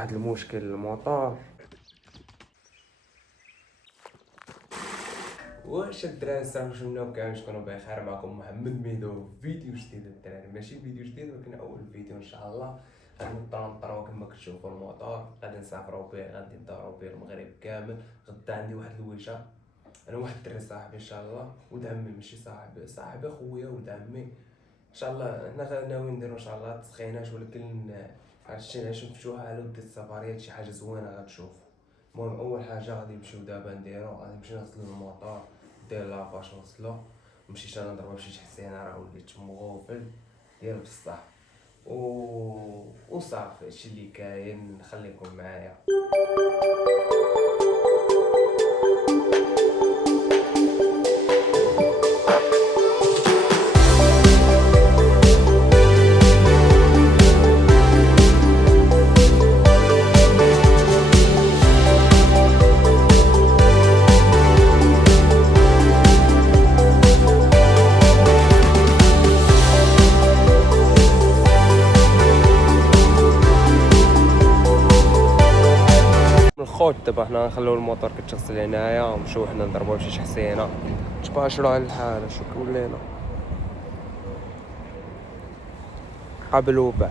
واحد المشكل الموطور. واش الدراري السلام عليكم، كامل شكون بخير؟ معكم محمد ميدو فيديو جديد الدراري، ماشي فيديو جديد ولكن اول فيديو ان شاء الله. غادي نطرو كما كتشوفوا الموطور، غادي نسافروا به، غادي ندوروا به المغرب كامل. غدا عندي واحد الوجهه، انا واحد الدري صاحبي ان شاء الله، ولد عمي ماشي صاحبي خويا ولد عمي ان شاء الله. حنا ناويين نديرو ان شاء الله تسخينات، ولكن هادشي نعيشو نفتحوها على ود السفريات، شي حاجه زوينه غتشوفوا. المهم اول حاجه غادي نمشيو دابا نديرو، غادي نمشي نغسلو الموطور، دير لافاش نغسلو. مشيت انا نضربها بشي حسينه، راه وليت مغوفل ديال بصح وصافي. هادشي اللي كاين، خليكم معايا. الخوت دابا حنا غنخليو الموطور كتغسل هنايا، ونمشيو حنا نضربوها بشي حسينه. تباشروا على الحال، شو كولينا قبل وبعد.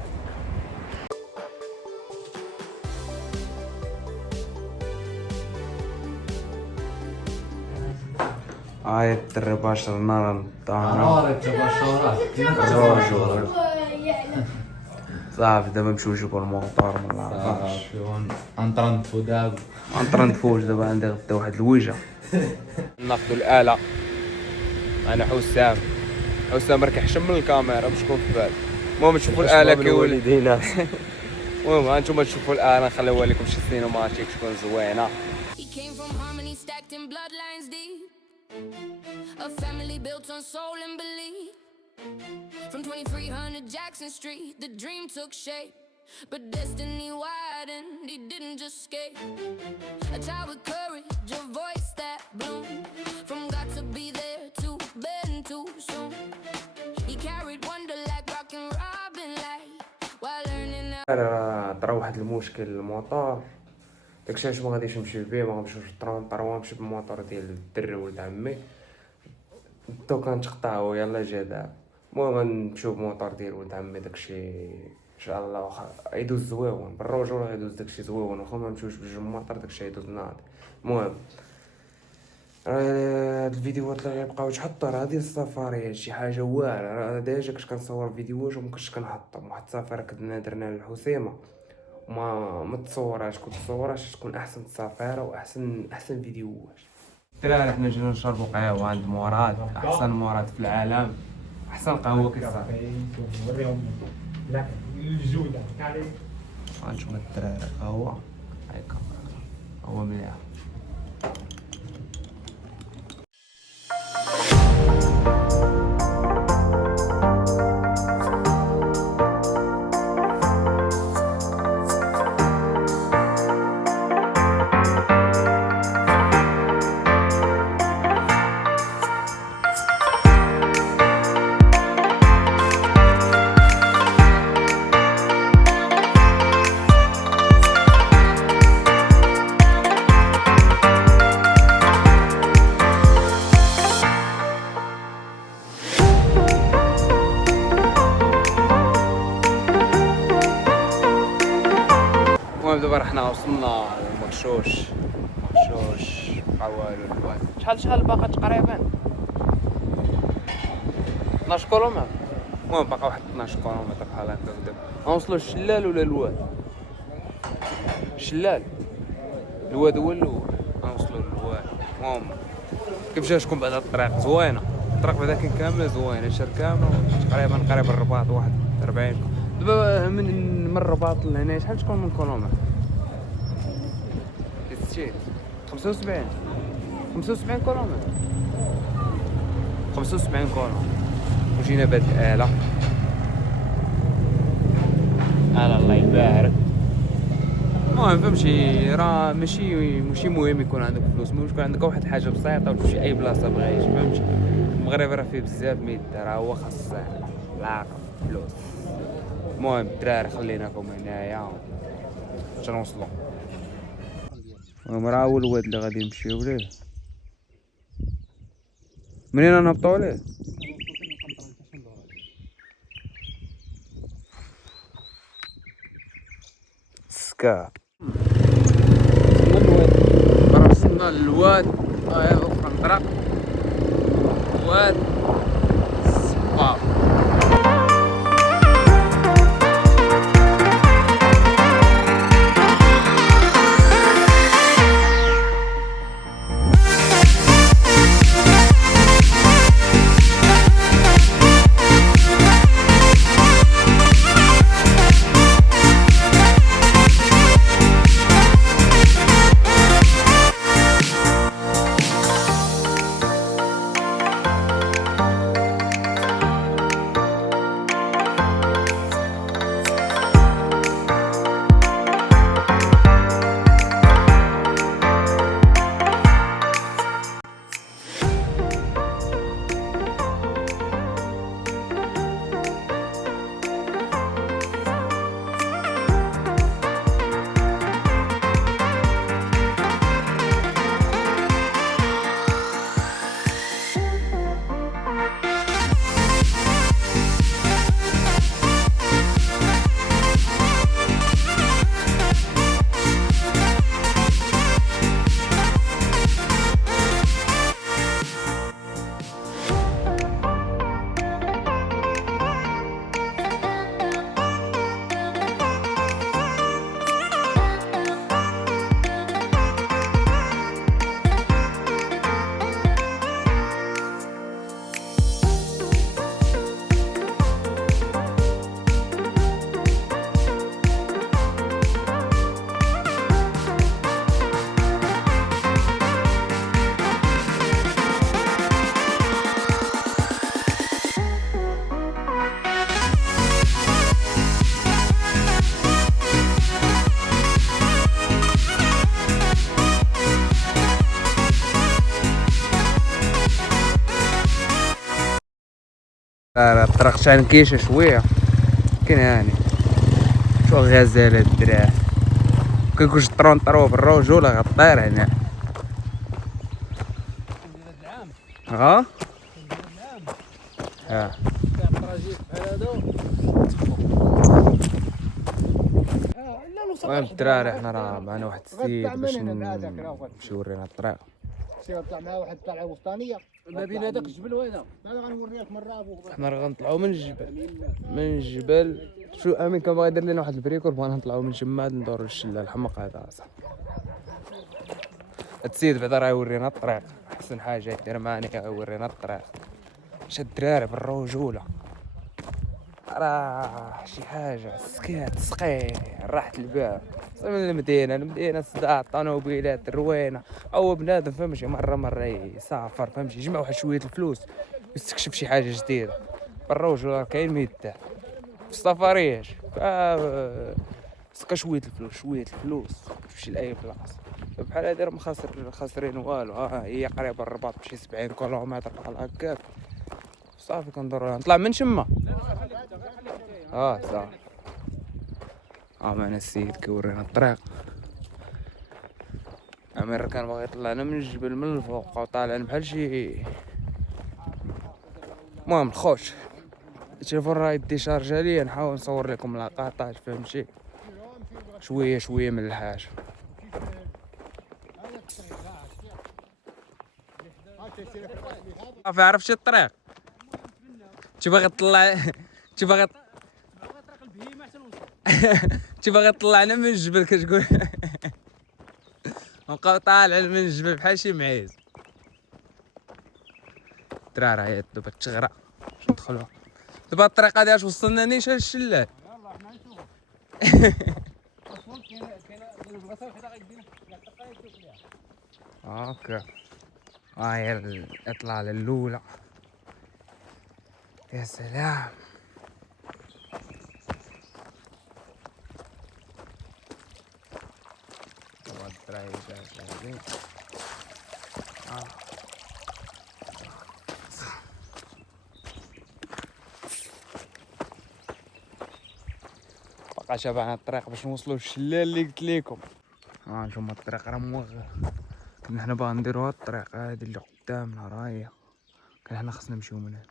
هاي الدري باشرنا للدار صافي. دابا نمشيو نجيبو الموطور من لافاش، انطرنطفو دابا نطرنطفوش. دابا عندي غدا واحد الوجهه. ناخدو الآلة. انا حسام راه كيحشم من الكاميرا باش تكون في بالك. المهم تشوفوا الآلة كيولي. المهم هانتوما تشوفوا الآلة، نخليوها لكم شي سينماتيك تكون زوينه. He came from harmony stacked in bloodlines deep. A family built on soul and belief. From 2300 Jackson Street, the dream took shape. But destiny widened, he didn't just skate. A child with courage, a voice that bloomed. From got to be there to bend too soon. He carried wonder like rock and robin light. While learning how طرا واحد المشكل الموطور، داكشي علاش ما غاديش نمشي بيه، ما غنمشيوش للطرون، نمشي بالموطور ديال الدري ولد عمي. الضو كنتقطعو يلا جا دابا. المهم غنمشيو بموطور ديال ولد عمي، داكشي ان شاء الله واخا يدوز زويون بالرجوله، يدوز داكشي زويون، واخا ما نمشيوش بالجماطر داكشي يدوز ناضي. المهم هاد الفيديوهات اللي غيبقاو تحطوا راه ديال السفريات، شي حاجه واعره. راه ديجا كنت كنصور فيديوهات وما كنتش كنحطهم. واحد السفره كنا درنا للحسيمه وما تصورهاش، كنت تصورهاش تكون احسن سفره واحسن فيديوهات. الدراري حنا جينا نشربوا قهوه عند مراد، احسن مراد في العالم، احسن قهوه كيصاحب. نوريهم لا الجوده كاع غنشوف الدراري قهوه هاكا، قهوه مليحه. المهم دابا حنا وصلنا للمغشوش بقى والو الواد. شحال باقا تقريبا 12 كيلومتر. المهم باقا واحد 12 كيلومتر بحال هكا. دابا غنوصلو للشلال ولا الواد؟ الشلال، الواد هو الاول، غنوصلو للواد. المهم كيف جا تكون بعدا الطريق زوينه، الطريق بعدا كاين كامل زوينه، شار كامل تقريبا قريب الرباط واحد 40. دابا من الرباط لهنا شحال تكون من كيلومتر؟ 75 كيلومتر، 75 كيلومتر. وجينا بهاد الآلة الله يبارك. المهم فهمتي، راه ماشي مهم يكون عندك فلوس، المهم يكون عندك واحد الحاجه بسيطه وتمشي اي بلاصه بغيتي. فهمتي المغرب راه فيه بزاف ما يدار، راه هو خاص العاقل فلوس. المهم الدراري خليناكم هنايا، باش نوصلو. المهم راه هو الواد اللي غادي نمشيو ليه. منين نهبطو عليه؟ سكا وصلنا للواد. هاي اخرى نطرق واد الصباب. الطريق شانكيشه شويه كاين هاني شو غزاله الدراري كنكونش طرونطرو بالرجوله غطير هنا ها ها المهم الدراري حنا راه معنا واحد السيد باش نمشي ورينا الطريق. طلع معاه واحد طلعه وسطانيه ما بين هذاك الجبل وهذا. انا غنوريك مره ابوك. حنا راه غنطلعو من الجبل شو امين كان باغي يدير لنا واحد البريكور بغينا نطلعو من تما ندورو للشله الحمق هذا اصاحبي. السيد بعدا راه يورينا الطريق احسن حاجه يدير معنا يورينا الطريق. شاد الدراري بالرجوله راه شي حاجه سكات سقير راحة البال. من المدينه صداع الطوموبيلات الروينه او بنادم فهمتي مره يسافر فهمتي يجمع واحد شويه الفلوس يستكشف شي حاجه جديده. بالرجوله كاين ميتاه في السفريش سكا شويه الفلوس تمشي لاي بلاصه بحال هادي راه خاسرين والو. هي قريبه الرباط بشي 70 كيلومتر بحال هكاك صافي كندورو نطلع من تما. صافي معنا السيد كيورينا الطريق. عمير كان باغي يطلعنا من الجبل من الفوق وطالعين بحال شي المهم الخوش التليفون راه يدي شارجه ليا نحاول نصور لكم لقطات فهمتي شويه من الحاجه. صافي عرفتي الطريق تي باغي تطلع تي باغي تطلعنا من الجبل كتقول نبقاو طالعين من الجبل بحال شي معيز. الدراري عيط دابا تغرق باش ندخلو دابا الطريقه ديال وصلنا نيشان الشلال. هاكا هاهي الاطلاله الاولى يا سلام. باقا شابعنا الطريق باش نوصلوا للشلال اللي قلت لكم. نشوفوا الطريق راه موغل. كنا حنا باغا نديرو هاد الطريق هادي اللي قدامنا راهي، كان حنا خصنا نمشيو من هنا.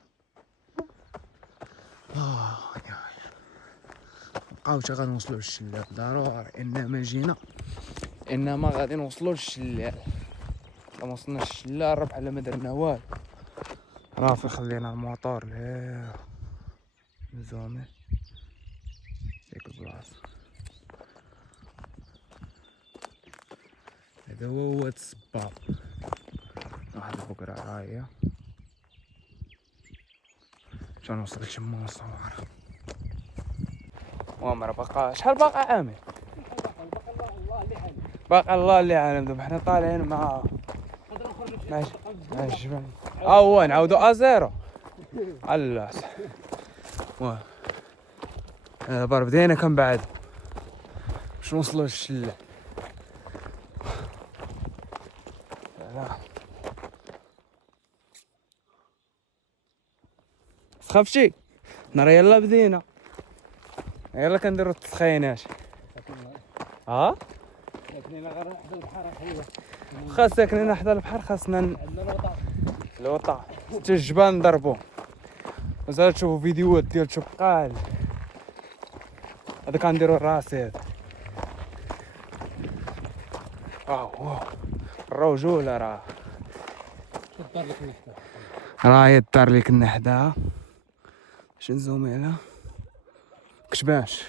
مبقاوش غنوصلوا للشلال ضروري، انما جينا انما غادي نوصلوا للشلال. ما وصلناش للشلال راه بحال ما درنا والو. رافي خلينا الموطور لهيه نزومي ديك البلاصه. هذا هو واد الصباب، واحد البقرة راهي. شا نوصل لتما نصور. المهم راه باقا شحال باقا عامل؟ باقا الله اللي عالم. دابا حنا طالعين مع الجبل. هو نعاودو ازيرو. الله المهم دابا بدينا كنبعد باش نوصلو للشلال. تخافشي نرى يلا بدينا، يلا كنديرو التسخينات. خاص ساكنين حدا البحر، خاصنا الوطا حتى الجبال نضربو. مازال تشوفوا فيديوهات ديال تبقال هذا كنديرو راسي هذا. واو الرجولة راه هي الدار اللي كنا حداها. باش نزومي على كشباش.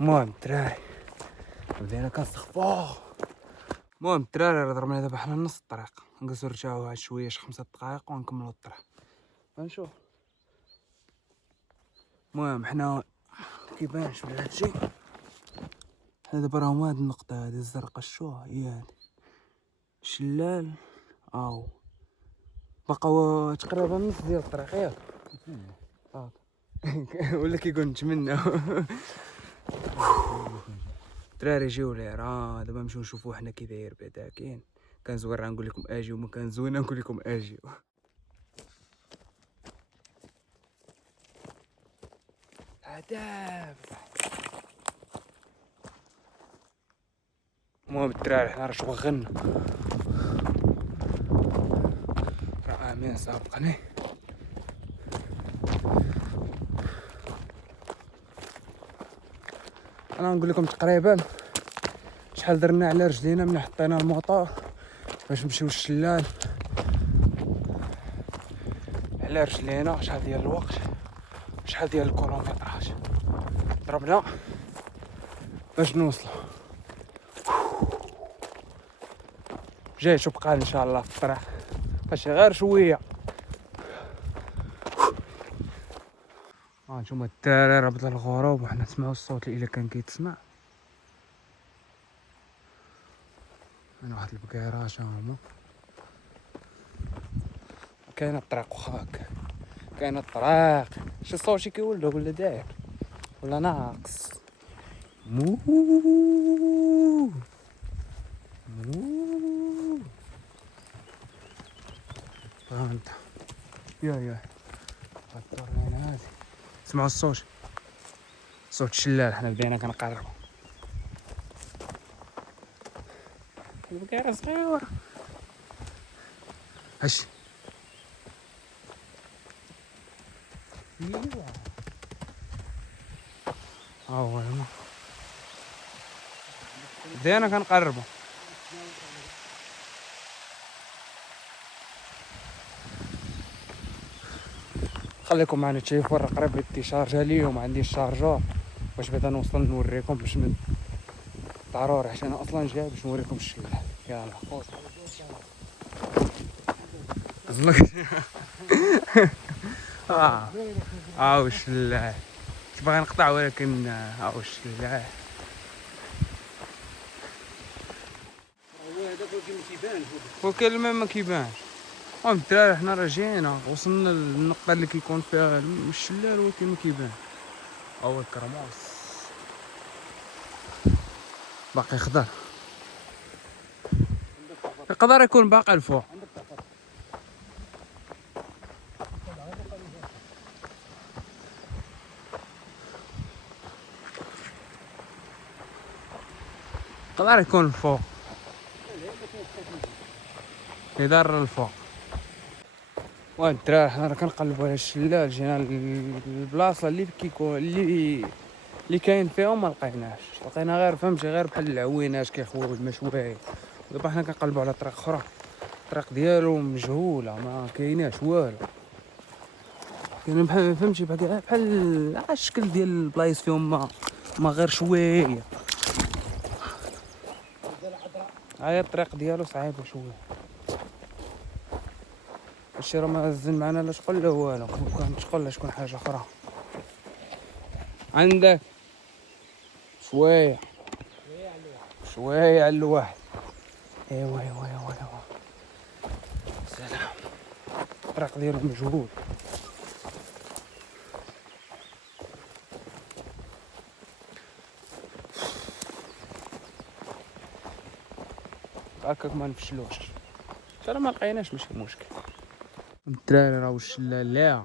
المهم الدراري بدينا كنسخفو. المهم الدراري راه ضربنا دابا حنا نص الطريق، نجلسو نرتاحو واحد شويه شي 5 دقائق ونكملو الطريق. غنشوف. المهم حنا كيبانش بلا هادشي. حنا دابا راهم هاد النقطة هادي الزرقا شوها هي هادي شلال. بقاو تقريبا نص ديال الطريق ياك ولا كيقول نتمنى. الدراري جيو لي راه دابا نمشيو نشوفو حنا كي داير بعدا. كان زوين راه نقول لكم اجيو، ما كان زوين نقول لكم اجيو. عذاب. المهم الدراري حنا راه شوغلنا راه امين سابقني. انا نقول لكم تقريبا شحال درنا على رجلينا من حطينا الموطور باش نمشيو للشلال. على رجلينا شحال ديال الوقت، شحال ديال الكيلومتراج ضربنا باش نوصلوا. جاي شو بقى ان شاء الله في الطريق ماشي غير شويه. نتوما الدراري راه بدا الغروب وحنا نسمعوا الصوت الا كان كيتسمع. انا واحد البكيراش هما كاينه الطريق واخا كاينه الطريق. شي صوتي كيولدو ولا داير ولا ناقص. مو فهمت يا غدور لينا هادي. سمعوا الصوت، صوت الشلال. حنا بدينا كنقربو. البكيرة صغيرة هاش هو هنا بدينا كنقربو. خليكم معنا تشوفوا راه قريب بدي شارجا لي وما عنديش شارجور باش بعدا نوصل نوريكم باش من ضروري حيت انا اصلا جاي باش نوريكم الشلال. يلا خوت زلك الشلال كنت باغي نقطع ولكن الشلال هو هذا فوق ما كيبانش. فوق الماء ما كيبانش. المهم الدراري حنا راه جينا وصلنا للنقطة اللي كيكون فيها الشلال ولكن ما كيبان. هو الكرموس باقي خضر، يقدر يكون باقي الفوق. يقدر يكون الفوق يدار الفوق. وين الدراري حنا راه كنقلبوا على الشلال، جينا البلاصه اللي كيكون اللي كاين فيهم ما لقيناش، لقينا غير فهمتي غير بحال العوينات كيخويو المشوايه. دابا حنا كنقلبوا على طريق اخرى، الطريق ديالو مجهوله ما كايناش والو، كاين بحال فهمتي بحال الشكل ديال البلايص فيهم ما غير شويه. هاي الطريق ديالو صعيبه شويه، هادشي راه ما زين معنا لا شغل لا والو، كان شغل لا شكون حاجه اخرى. عندك شويه شويه على الواحد. ايوا ايوا ايوا ايوا سلام. الطريق ديالو مجهول. هكاك ما نفشلوش، راه ما لقيناش ماشي مشكل. الدراري راهو الشلال لا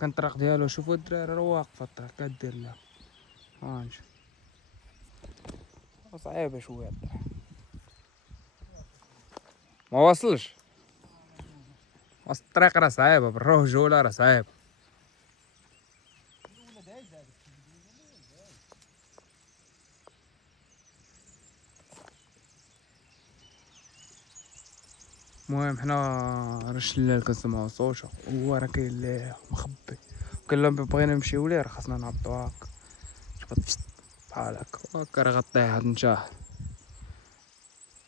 كان الطريق ديالو، شوفوا الدراري راه واقفه الطريق كدير لها هانشوف صعيبه شويه الطريق ما واصلش، وسط الطريق راه صعيبه بالروح جوله راه صعيب. المهم حنا راه الشلال كنسمعو صوتو هو راه كاين اللي مخبي، كل ما بغينا نمشيو ليه راه خاصنا نهبطو هاكا بحال هاكا راه غطيه هاد النجاح،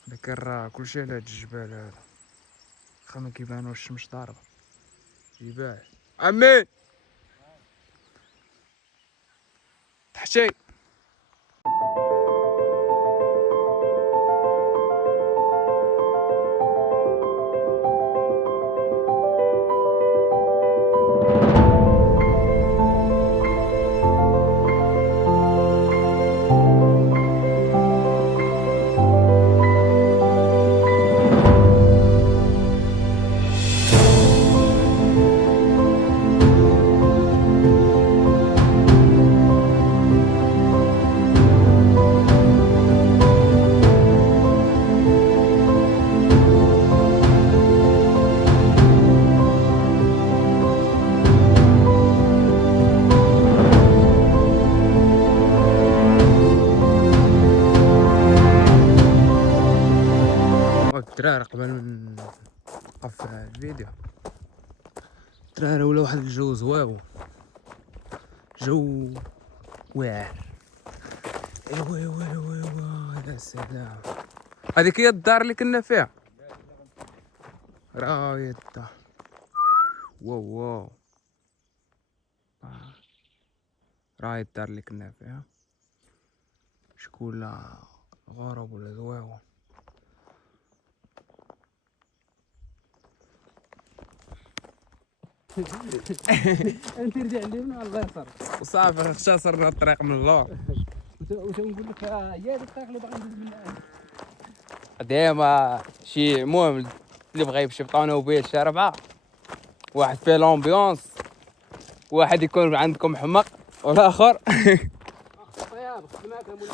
لكن راه كلشي على هاد الجبال هذا واخا ما كيبانوش الشمس ضاربه جبال. عمي تحتي الدراري. قبل من نوقف الفيديو الدراري ولا واحد الجو زواو، جو واعر. ايوا ايوا ايوا ايوا يا سلام. هذيك هي الدار اللي كنا فيها، راه هي الدار. واو واو راه هي الدار اللي كنا فيها، شكون لا غرب ولا زواو. انت رجع اليمين ولا اليسار؟ وصافي اختصرنا الطريق من اللور. واش نقول لك هي هذيك الطريق اللي باغي ندوز منها ديما شي المهم اللي بغى يمشي بطونوبيل شي 4 واحد فيه لومبيونس، واحد يكون عندكم حمق والاخر الطياب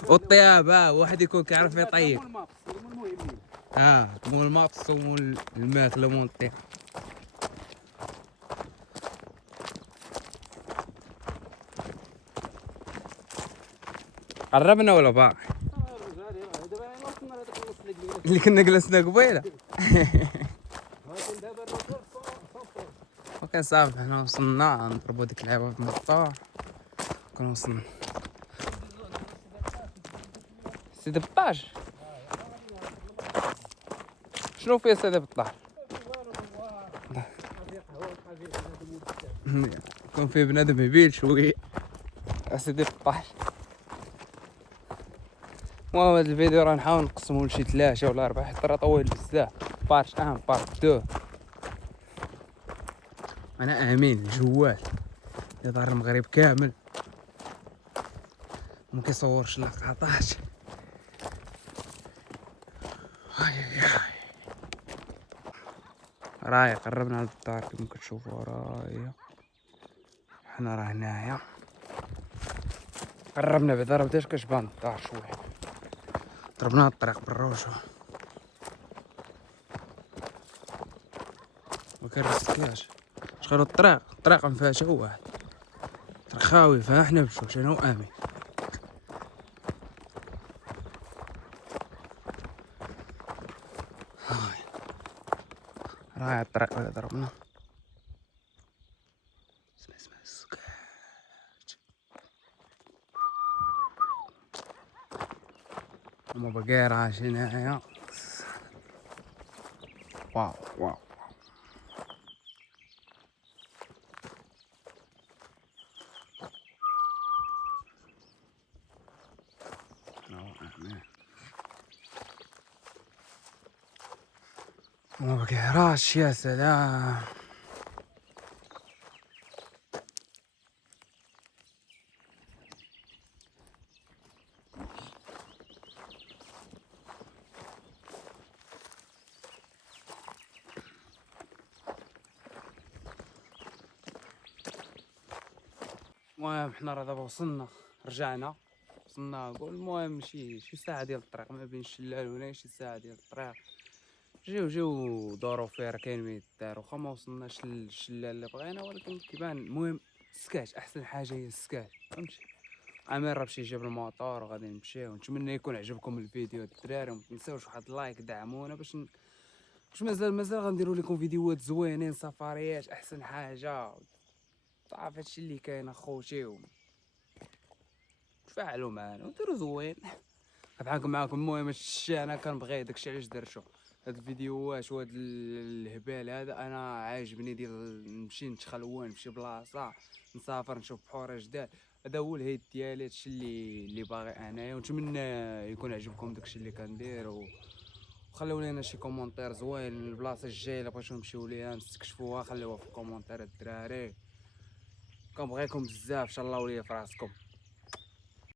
والطياب. واحد يكون كيعرف يطيب. مول الماطس ومول الماكله ومول الطياب. قربنا ولا باقي؟ اللي كنا جلسنا قبيله. وكان صافي حنا وصلنا نضربو ديك اللعبه في المطار. كنا وصلنا سيدي بطاش. شنو فيه سيدي بطاش؟ يكون فيه بنادم يبيل شويه سيدي بطاش. المهم هاد الفيديو راه نحاول نقسمو لشي 3 ولا 4 حيت راه طويل بزاف. بارت 1 بارت 2. انا امين جوال يظهر المغرب كامل ما كيصورش لقطات. راهي قربنا للدار كما كتشوفوا، راهي حنا راه هنايا قربنا بعدا، راه بدات كتبان الدار شويه. ضربنا الطريق بالروشو مكنرسكاش شغلو الطريق مفيها تا واحد طريق خاوي فيها حنا بجوج انا وامين هاي راهي الطريق اللي ضربنا اسمع السكاج هما باقي عايشين هنايا واو ما بقى راش يا سلام المهم حنا راه دابا وصلنا قول المهم شي ساعة ديال الطريق ما بين الشلال هنا شي ساعة ديال الطريق جيو دورو فيها راه كاين وين يدار واخا ما وصلناش للشلال اللي بغينا ولكن كيبان المهم السكاش احسن حاجة هي السكاش فهمتي عامر راه مشي جاب الموطور وغادي نمشيو ونتمنى يكون عجبكم الفيديو الدراري وما تنساوش واحد اللايك دعمونا باش مازال غنديروا لكم فيديوهات زوينين سفريات احسن حاجة صافي هادشي اللي كاين اخوتي تفاعلوا معنا وديروا زوين غنضحك معاكم المهم هادشي انا كنبغي داكشي علاش درتو هاد الفيديوهات وهاد الهبال هذا انا عاجبني ديال نمشي نتخلوان نمشي بلاصه نسافر نشوف بحور جداد هذا هو الهيد ديالي هادشي اللي باغي انايا ونتمنى يكون عجبكم داكشي اللي كندير وخليو لينا شي كومونتير زوين البلاصه الجايه اللي بغيتو نمشيو ليها نستكشفوها خليوها في الكومونتير الدراري كنبغيكم بزاف ان شاء الله وليا في راسكم